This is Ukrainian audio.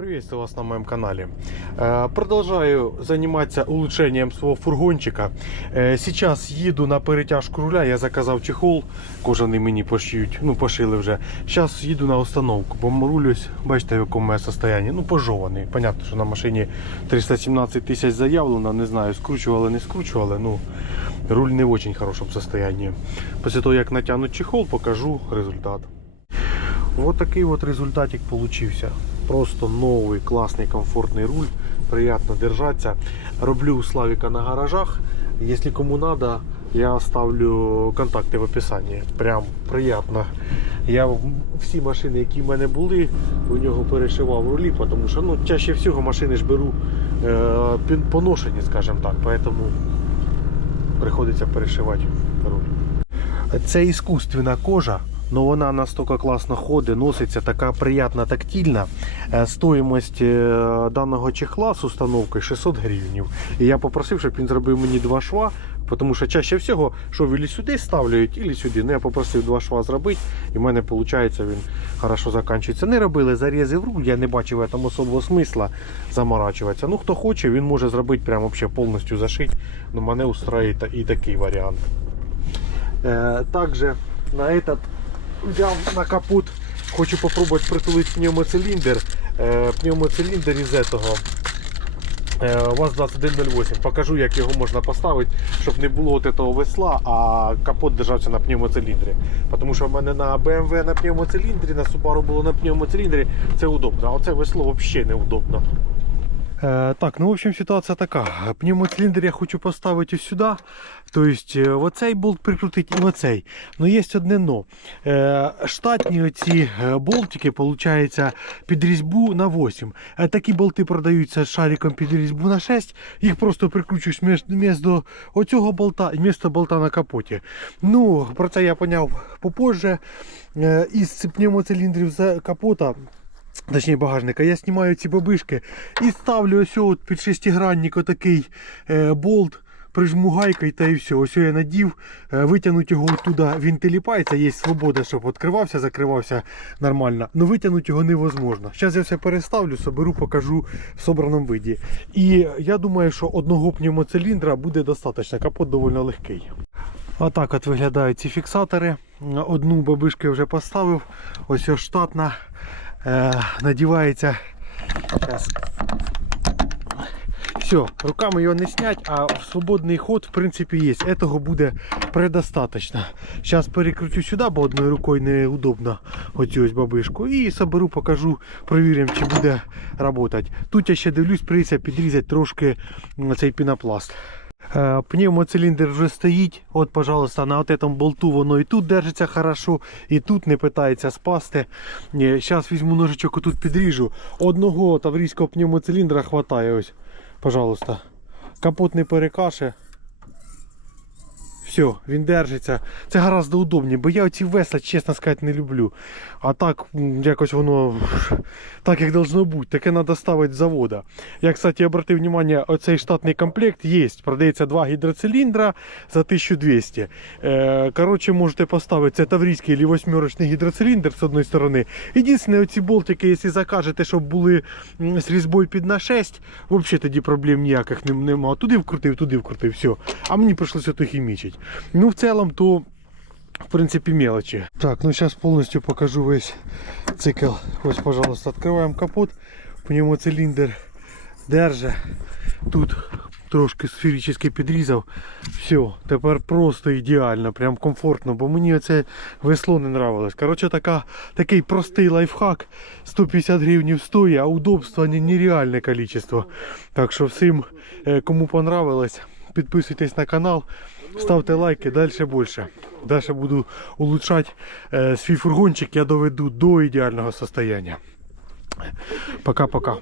Приветствую вас на моем канале. Э, Продолжаю заниматься улучшением своего фургончика. Э, Сейчас їду на перетяжку руля. Я заказав чехол, кожаний мені пошиють, ну пошили вже. Зараз їду на установку, бо руль бачите, в якому моє состоянні. Ну, пожований. Понятно, що на машині 317 тисяч заявлено, не знаю, скручували, не скручували. Ну, руль не в очень хорошому состоянии. Після того, як натягнуть чехол, покажу результат. Вот такий вот результатик получився. Просто новий, класний, комфортний руль. Приятно держаться. Роблю у Славіка на гаражах. Если кому надо, я оставлю контакти в описанні. Прям приятно. Я всі машини, які в мене були, у нього перешивав рулі, тому що ну, чаще всього машини ж беру е, поношені, скажімо так. Поэтому приходиться перешивати руль. Це іскусственна кожа, але вона настільки класно ходить, носиться, така приємна, тактильна. Е, Стоїмость е, даного чехла з установкою 600 гривень. І я попросив, щоб він зробив мені два шва, тому що чаще всього шов ілі сюди ставлять, ілі сюди. Ну я попросив два шва зробити, і в мене виходить, він хорошо закінчується. Не робили зарізи в руль, я не бачив в цьому особого смисла заморачуватися. Ну хто хоче, він може зробити прямо вообще повністю зашити. Ну мене устроїть і такий варіант. Э, Также на этот взял на капот. Хочу попробовать притулить пневмоцилиндр. Э, Пневмоцилиндр із этого. е, ВАЗ-2108. Покажу, як його можна поставити, щоб не було от этого весла, а капот держався на пневмоциліндрі. Тому що в мене на BMW на пневмоциліндрі, на Subaru було на пневмоциліндрі, це удобно. А оце весло взагалі неудобно. Е, так, ну в общем ситуація така. Пневмоциліндр я хочу поставити ось сюди. Тобто е, оцей болт прикрутити і оцей. Ну є одне но. Е, штатні оці болтики, виходить, під різьбу на 8. Е, такі болти продаються з шариком під різьбу на 6. Їх просто прикручуєш між, оцього болта і місто болта на капоті. Ну, про це я поняв попозже. Із пневмоциліндрів з капота Точніше багажника, я знімаю ці бабишки і ставлю ось от під шестигранник отакий е, болт, прижму гайкою та і все. Ось я надів, е, витягнути його туди, він теліпається, є свобода, щоб відкривався, закривався нормально. але витягнути його невозможно. Зараз я все переставлю, соберу, покажу в собраному виді. І я думаю, що одного пневмоциліндра буде достатньо. Капот доволі легкий. Отак от виглядають ці фіксатори. Одну бабишку я вже поставив. Ось ось штатна. Е, надівається. Все, руками його не снять, а свободний ход в принципі є. Этого буде предостаточно. Зараз перекручу сюди, бо одною рукою неудобно оцю ось бабишку. І соберу, покажу, провіримо, чи буде працювати. Тут я ще дивлюсь, прийдеться підрізати трошки цей пінопласт. Е, Пневмоциліндр вже стоїть. От, пожалуйста, на от болту воно і тут держиться хорошо, і тут не питається спасти. Зараз візьму ножичок, отут підріжу. Одного таврійського пневмоциліндра хватає. Ось, пожалуйста. Капот не перекаше. Все, він держиться. Це гораздо удобніше, бо я оці весла, чесно сказати, не люблю. А так якось воно так, як должно бути. Таке треба ставити з завода. Я, кстати, обратив внимание, оцей штатний комплект є. Продається два гідроциліндра за 1200. Е, коротше, можете поставити це таврійський або восьмерочний гідроциліндр з одної сторони. Єдине, оці болтики, якщо закажете, щоб були з різьбою під на 6, взагалі тоді проблем ніяких нем- нема. Туди вкрутив, туди вкрутив, все. А мені прийшлося то хімічити. Ну, в цілому, то в принципі, мелочи. Так, ну сейчас полностью покажу весь цикл. Ось, пожалуйста, открываем капот. Пневмоцилиндр держи. Тут трошки сферически підрізав. Все, тепер просто ідеально, прям комфортно, бо мені оце весло не нравилось. Коротше, така, такий простий лайфхак. 150 гривень стоїть, а удобства нереальне количество. Так що всім, е, кому понравилось, підписуйтесь на канал. Ставте лайки, далі більше. Далі буду улучшати е, свій фургончик, я доведу до ідеального состояння. Пока-пока.